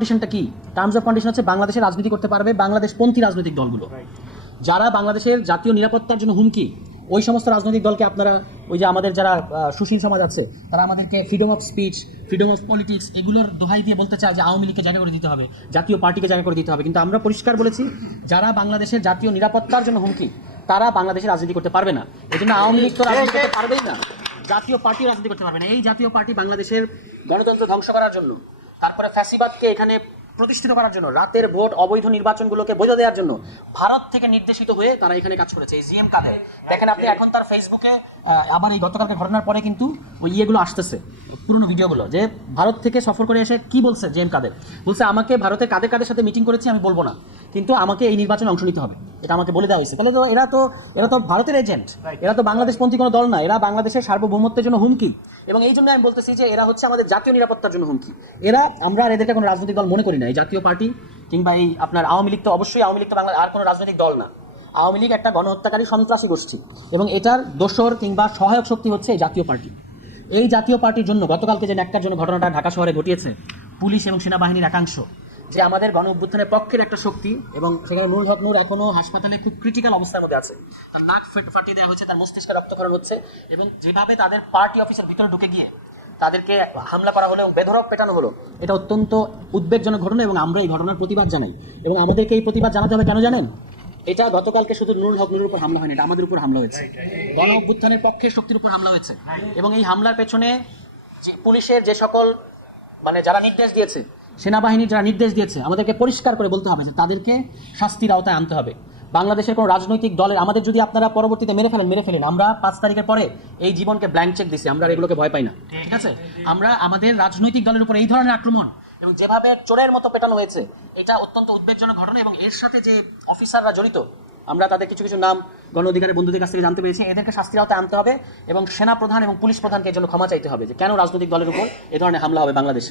কন্ডিশনটা কি? Terms of condition হচ্ছে বাংলাদেশে রাজনীতি করতে পারবে বাংলাদেশপন্থী রাজনৈতিক দলগুলো, যারা বাংলাদেশের জাতীয় নিরাপত্তার জন্য হুমকি। ওই সমস্ত রাজনৈতিক দলকে আপনারা, ওই যে আমাদের যারা সুশীল সমাজ আছে, তারা আমাদেরকে freedom of speech, freedom of politics এগুলোর দোহাই দিয়ে বলতে চায় যে আওয়ামী লীগকে জায়গা করে দিতে হবে, জাতীয় পার্টিকে জায়গা করে দিতে হবে। কিন্তু আমরা পরিষ্কার বলেছি, যারা বাংলাদেশের জাতীয় নিরাপত্তার জন্য হুমকি, তারা বাংলাদেশে রাজনীতি করতে পারবে না। এই জন্য আওয়ামী লীগ তো রাজনীতি করতে পারবেই না, জাতীয় পার্টি রাজনীতি করতে পারবে না। এই জাতীয় পার্টি বাংলাদেশের গণতন্ত্র ধ্বংস করার জন্য, তারপরে ফ্যাসিবাদকে এখানে প্রতিষ্ঠিত করার জন্য, রাতের ভোট, অবৈধ নির্বাচনগুলোকে বৈধ দেওয়ার জন্য ভারত থেকে নির্দেশিত হয়ে তারা এখানে কাজ করেছে। এই জিএম কাদের দেখেন আপনি, এখন তার ফেসবুকে আবার এই গতকালকে ঘটনার পরে কিন্তু ওই ইয়েগুলো আসতেছে, পুরনো ভিডিওগুলো, যে ভারত থেকে সফর করে এসে কি বলছে জিএম কাদের, বলছে আমাকে ভারতের কাদের কাদের সাথে মিটিং করেছি আমি বলবো না, কিন্তু আমাকে এই নির্বাচনে অংশ নিতে হবে, এটা আমাকে বলে দেওয়া হয়েছে। তাহলে তো এরা তো ভারতের এজেন্ট, এরা তো বাংলাদেশপন্থী কোনো দল না, এরা বাংলাদেশের সার্বভৌমত্বের জন্য হুমকি। এবং এই জন্য আমি বলতেছি যে এরা হচ্ছে আমাদের জাতীয় নিরাপত্তার জন্য হুমকি। আমরা আর এদেরকে কোনো রাজনৈতিক দল মনে করি না। এই জাতীয় পার্টি কিংবা এই আপনার আওয়ামী লীগ তো অবশ্যই, আওয়ামী লীগ তো বাংলা আর কোনো রাজনৈতিক দল না। আওয়ামী লীগ একটা গণহত্যাকারী সন্ত্রাসী গোষ্ঠী, এবং এটার দোসর কিংবা সহায়ক শক্তি হচ্ছে এই জাতীয় পার্টি। এই জাতীয় পার্টির জন্য গতকালকে যে ন্যাক্কারজনক ঘটনাটা ঢাকা শহরে ঘটিয়েছে, পুলিশ এবং সেনাবাহিনীর একাংশ যে আমাদের গণ অভ্যুত্থানের পক্ষের একটা শক্তি, এবং সেখানে নুরুল হক নূর এখনো হাসপাতালে খুব ক্রিটিক্যাল অবস্থার মধ্যে আছে, তার নাক ফাটিয়ে দেওয়া হচ্ছে, তার মস্তিষ্কে রক্তক্ষরণ হচ্ছে, এবং যেভাবে তাদের পার্টি অফিসের ভিতরে ঢুকে গিয়ে তাদেরকে হামলা করা হলো এবং বেধড়ক পেটানো হলো, এটা অত্যন্ত উদ্বেগজনক ঘটনা। এবং আমরা এই ঘটনার প্রতিবাদ জানাই, এবং আমাদেরকে এই প্রতিবাদ জানাতে হবে কেন জানেন? এটা গতকালকে শুধু নুরুল হক নূরের উপর হামলা হয়নি, এটা আমাদের উপর হামলা হয়েছে, গণ অভ্যুত্থানের পক্ষের শক্তির উপর হামলা হয়েছে। এবং এই হামলার পেছনে পুলিশের যে সকল, মানে যারা নির্দেশ দিয়েছে, সেনাবাহিনীর যারা নির্দেশ দিয়েছে, আমাদেরকে পরিষ্কার করে বলতে হবে যে তাদেরকে শাস্তির আওতায় আনতে হবে। বাংলাদেশের কোনো রাজনৈতিক দলের, আমাদের যদি আপনারা পরবর্তীতে মেরে ফেলেন, আমরা 5 তারিখের পরে এই জীবনকে ব্ল্যাঙ্ক চেক দিছি, আমরা এগুলোকে ভয় পাই না, ঠিক আছে? আমরা আমাদের রাজনৈতিক দলের উপর এই ধরনের আক্রমণ এবং যেভাবে চোরের মতো পেটানো হয়েছে, এটা অত্যন্ত উদ্বেগজনক ঘটনা। এবং এর সাথে যে অফিসাররা জড়িত, আমরা তাদের কিছু কিছু নাম গণ অধিকারের বন্ধুদের কাছ থেকে জানতে পেরেছি, এদেরকে শাস্তির আওতায় আনতে হবে, এবং সেনা প্রধান এবং পুলিশ প্রধানকে এর জন্য ক্ষমা চাইতে হবে যে কেন রাজনৈতিক দলের উপর এ ধরনের হামলা হবে বাংলাদেশে।